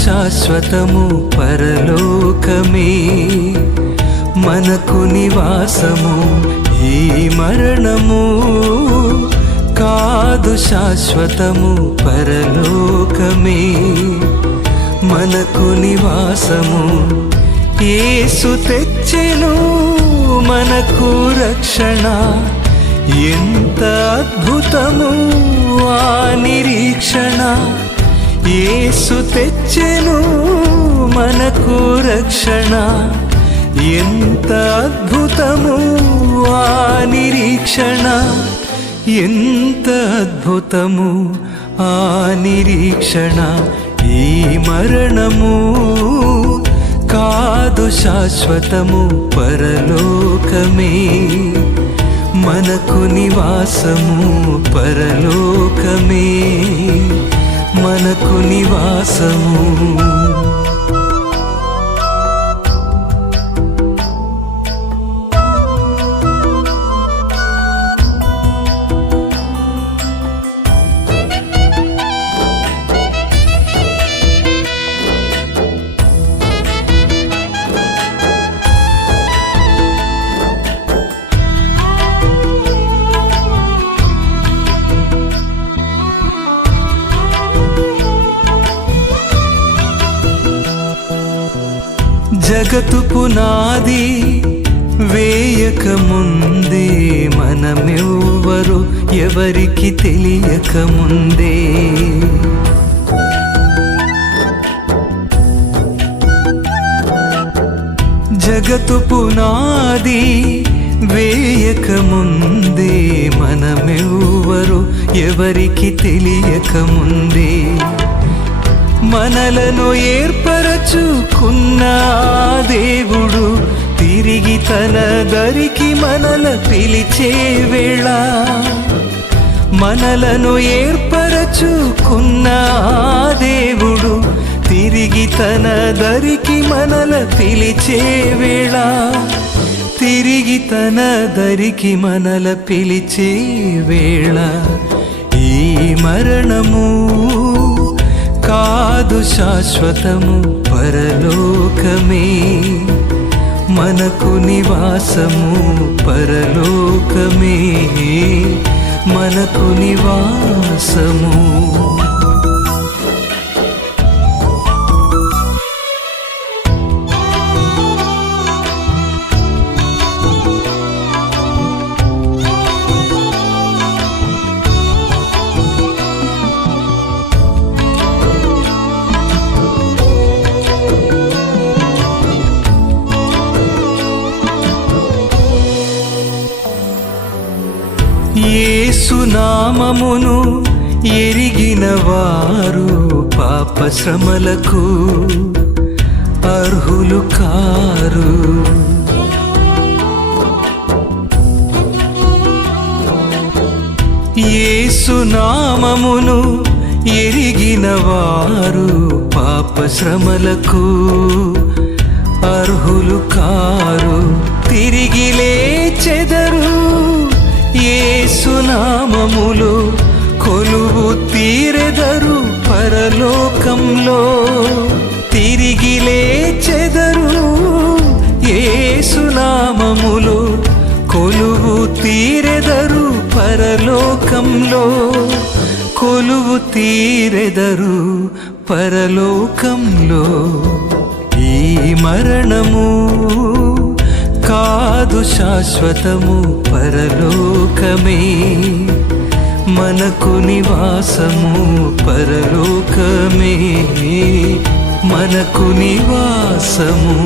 శాశ్వతము పరలోకమే మనకు నివాసము. ఈ మరణము కాదు శాశ్వతము పరలోకమే మనకు నివాసము. యేసు తెచ్చెను మనకు రక్షణ, ఎంత అద్భుతము ఆ నిరీక్షణ. యేసు తెచ్చెను మనకు రక్షణ, ఎంత అద్భుతము ఆ నిరీక్షణ. ఎంత అద్భుతము ఆ నిరీక్షణ. ఈ మరణము కాదు శాశ్వతము పరలోకమే మనకు నివాసము. పరలోకమే మనకు నివాసము. జగతు పునాది వేయక ముందే మనమెవ్వరు ఎవరికి తెలియక ముందే జగతు పునాది వేయక ముందే మనమెవ్వరు ఎవరికి తెలియక ముందే మనలను ఏర్పరచుకున్న దేవుడు తిరిగి తన దరికి మనల పిలిచే వేళ. మనలను ఏర్పరచుకున్న దేవుడు తిరిగి తన దరికి మనల పిలిచే వేళ. తిరిగి తన దరికి మనల పిలిచే వేళ. ఈ మరణము కాదు శాశ్వతము పరలోకమే మనకు నివాసము. పరలోకమే మనకు నివాసము. యేసు నామమును ఎరిగిన వారు పాప శ్రమలకు అర్హులు కారు. యేసు నామమును ఎరిగిన వారు పాప శ్రమలకు అర్హులు కారు. తిరిగి లేచెదరు యేసు నామములో, కొలువు తీరెదరు పరలోకంలో. తిరిగి లేచెదరు యేసు నామములో, కొలువు తీరెదరు పరలోకంలో. కొలువు తీరెదరు పరలోకంలో. ఈ మరణము కాదు శాశ్వతము పరలోకమే మనకు నివాసము. పరలోకమే మనకు నివాసము.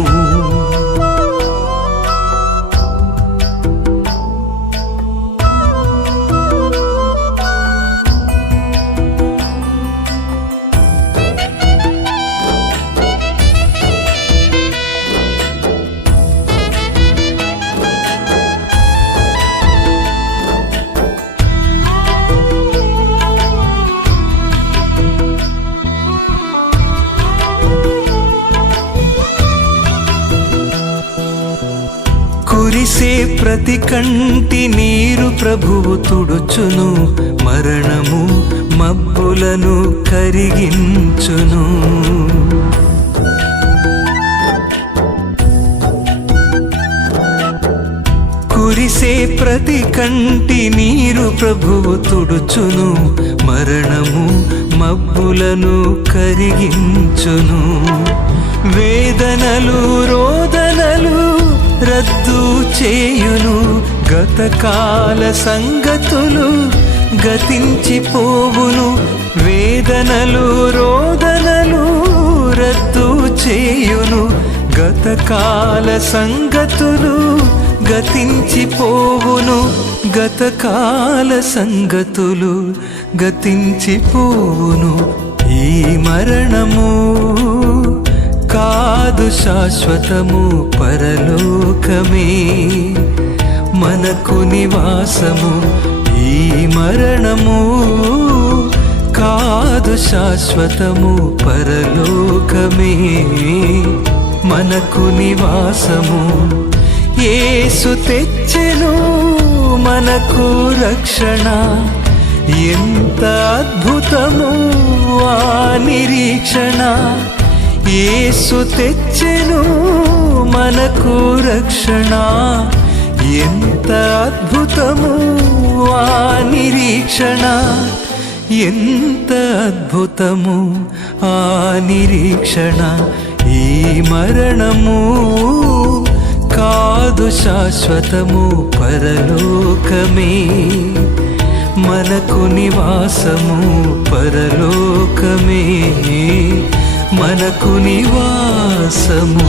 కురిసే ప్రతి కంటి నీరు ప్రభువు తుడుచును. మరణము మబ్బులను కరిగించును. ప్రతి కంటి నీరు ప్రభువు తుడుచును, మరణము మబ్బులను కరిగించును. వేదనలు రోదనలు రద్దు చేయును, గతకాల సంగతులు గతించిపోవును. వేదనలు రోదనలు రద్దు చేయును, గతకాల సంగతులు గతించిపోవును. గతకాల సంగతులు గతించిపోవును. ఈ మరణము కాదు శాశ్వతము, పరలోకమే మనకు నివాసము. ఈ మరణము కాదు శాశ్వతము, పరలోకమే మనకు నివాసము. యేసు తెచ్చెను మనకు రక్షణ, ఎంత అద్భుతము ఆ నిరీక్షణ. యేసు తెచ్చెను మనకు రక్షణ, ఎంత అద్భుతము ఆ నిరీక్షణ. ఎంత అద్భుతము ఆ నిరీక్షణ. ఈ మరణము కాదు శాశ్వతము, పరలోకమే మనకు నివాసము. పరలోకమే మనకు నివాసము.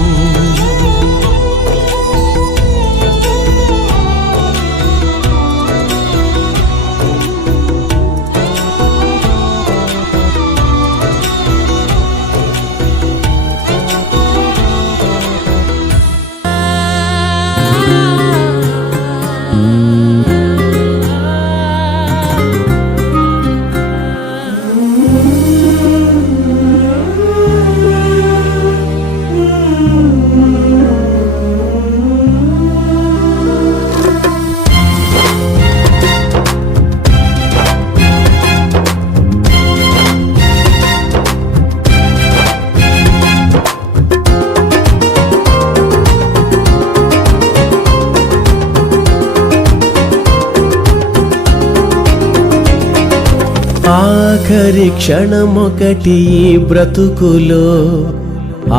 ఆఖరి క్షణమొకటి ఈ బ్రతుకులో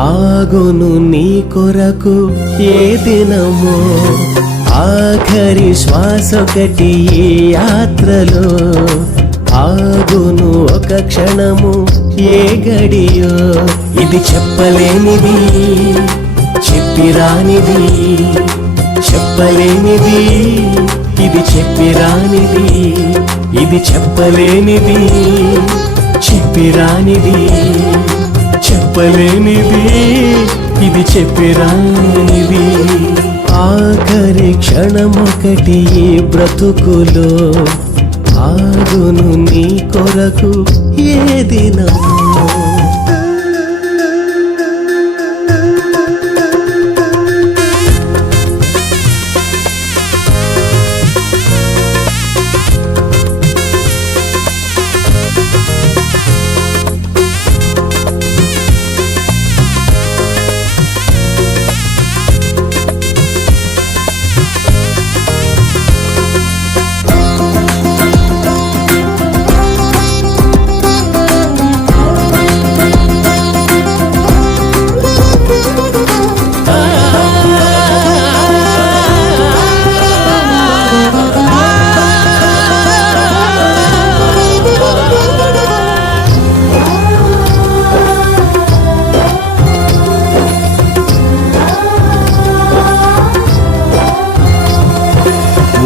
ఆగును నీ కొరకు ఏ దినమో. ఆఖరి శ్వాసొకటి ఈ యాత్రలో ఆగును ఒక క్షణము ఏ గడియో. ఇది చెప్పలేనిది, చెప్పిరానిది, చెప్పలేనిది, ఇది చెప్పిరానిది, ఇది చెప్పలేనిది, చెప్పిరానిది, చెప్పలేనిది, ఇది చెప్పిరానిది. ఆఖరి క్షణమొకటి ఈ బ్రతుకులో ఆగును నీ కొరకు ఏ దినమో.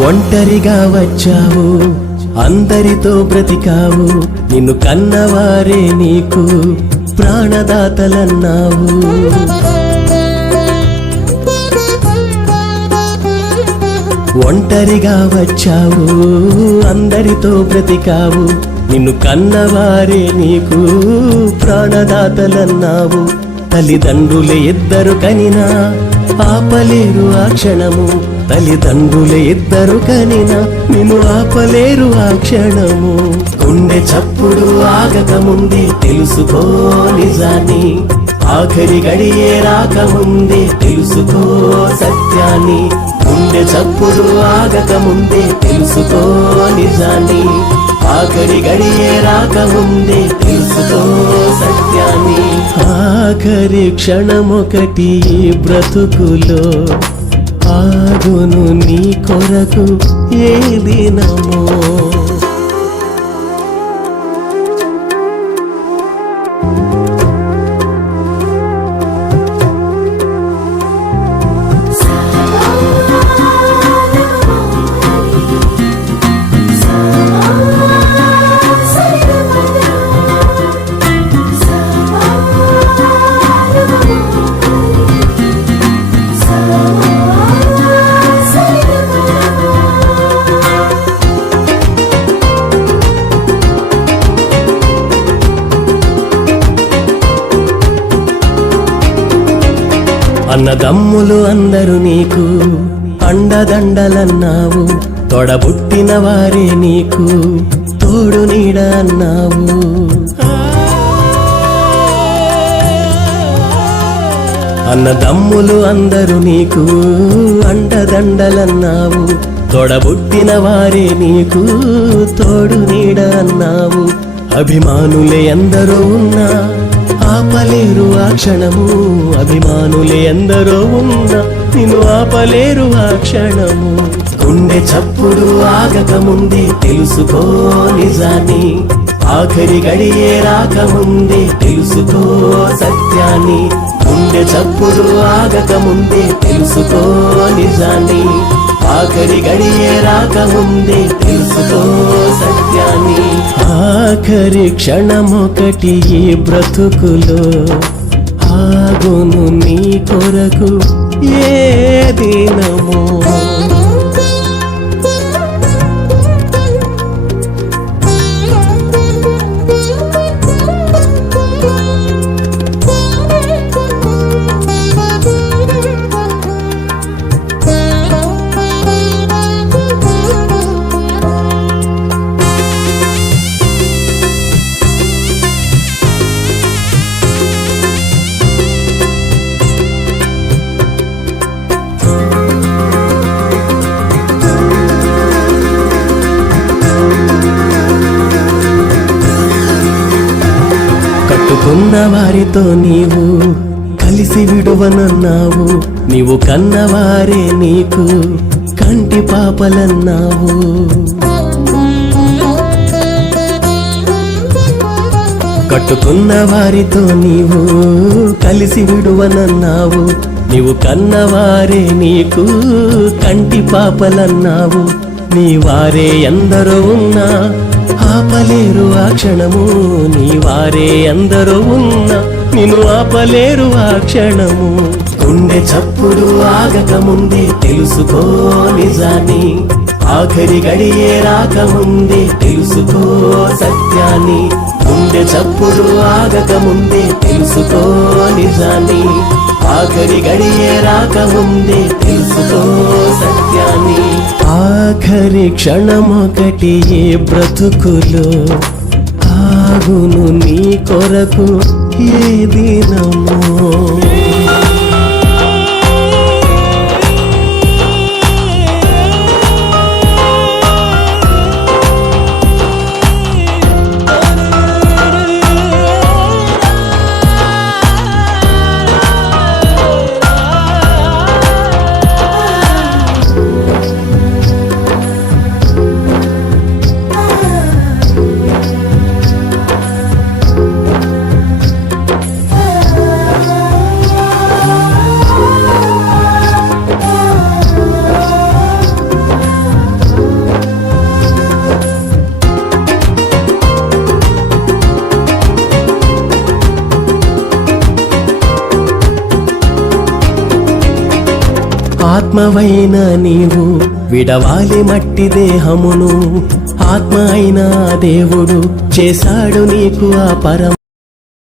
ఒంటరిగా వచ్చావు, అందరితో బ్రతికావు, నిన్ను కన్నవారే నీకు ప్రాణదాతలన్నావు. ఒంటరిగా వచ్చావు, అందరితో బ్రతికావు, నిన్ను కన్నవారే నీకు ప్రాణదాతలన్నావు. తల్లిదండ్రులే ఇద్దరు కనినా ఆపలేరు ఆ క్షణము, తల్లిదండ్రులే ఇద్దరు కనినా నిన్ను ఆపలేరు ఆ క్షణము. గుండె చప్పుడు ఆగకముందే తెలుసుకో నిజాన్ని, ఆఖరి గడియే రాకముందే తెలుసుకో సత్యాన్ని. గుండె చప్పుడు ఆగక ముందే తెలుసుకో నిజాన్ని, ఆఖరి గడియే రాకముందే తెలుసుకో సత్యాన్ని. ఆఖరి క్షణమొకటి బ్రతుకులో ఆగును నీ కొరకు ఏ దినమో. అన్నదమ్ములు అందరూ నీకు అండదండలన్నావు, తొడబుట్టిన వారే నీకు తోడు నీడ అన్నావు. అన్నదమ్ములు అందరూ నీకు అండదండలన్నావు, తొడబుట్టిన వారే నీకు తోడు నీడ అన్నావు. అభిమానులే ఎందరో ఉన్నా ఆపలేరు ఆ క్షణము, అభిమానులే ఎందరో ఉన్నా నిన్ను ఆపలేరు ఆ క్షణము. గుండె చప్పుడు ఆగక ముందే తెలుసుకో నిజాన్ని, ఆఖరి గడియే రాకముందే తెలుసుకో సత్యాన్ని. గుండె చప్పుడు ఆగక ముందే తెలుసుకో నిజాన్ని, ఆఖరి గడియే రాకముందే తెలుసుకో సత్యాన్ని. ఆఖరి క్షణమొకటి ఈ బ్రతుకులో ఆగును నీ కొరకు ఏ దినమో. కట్టుకున్న వారితో నీవు కలిసి విడువనన్నావు, నీవు కన్నవారే నీకు కంటి పాపలన్నావు. కట్టుకున్న వారితో నీవు కలిసి విడువనన్నావు, నీవు కన్నవారే నీకు కంటి పాపలన్నావు. నీ వారే ఎందరో ఉన్నా ఆపలేరు ఆ క్షణము, నీ వారే ఎందరో ఉన్నా నిన్ను ఆపలేరు ఆ క్షణము. గుండె చప్పుడు ఆగక ముందే తెలుసుకో నిజాన్ని, ఆఖరి గడియే రాకముందే తెలుసుకో సత్యాన్ని. గుండె చప్పుడు ఆగక ముందే తెలుసుకో నిజాన్ని, ఆఖరి గడియే రాకముందే తెలుసుకో సత్యాన్ని. ఆఖరి క్షణమొకటి ఏ బ్రతుకులో ఆగును నీ కొరకు ఏ దినమో. ఆత్మవైన నీవు విడవాలి మట్టి దేహమును, ఆత్మ అయిన దేవుడు చేశాడు నీకు ఆ పరం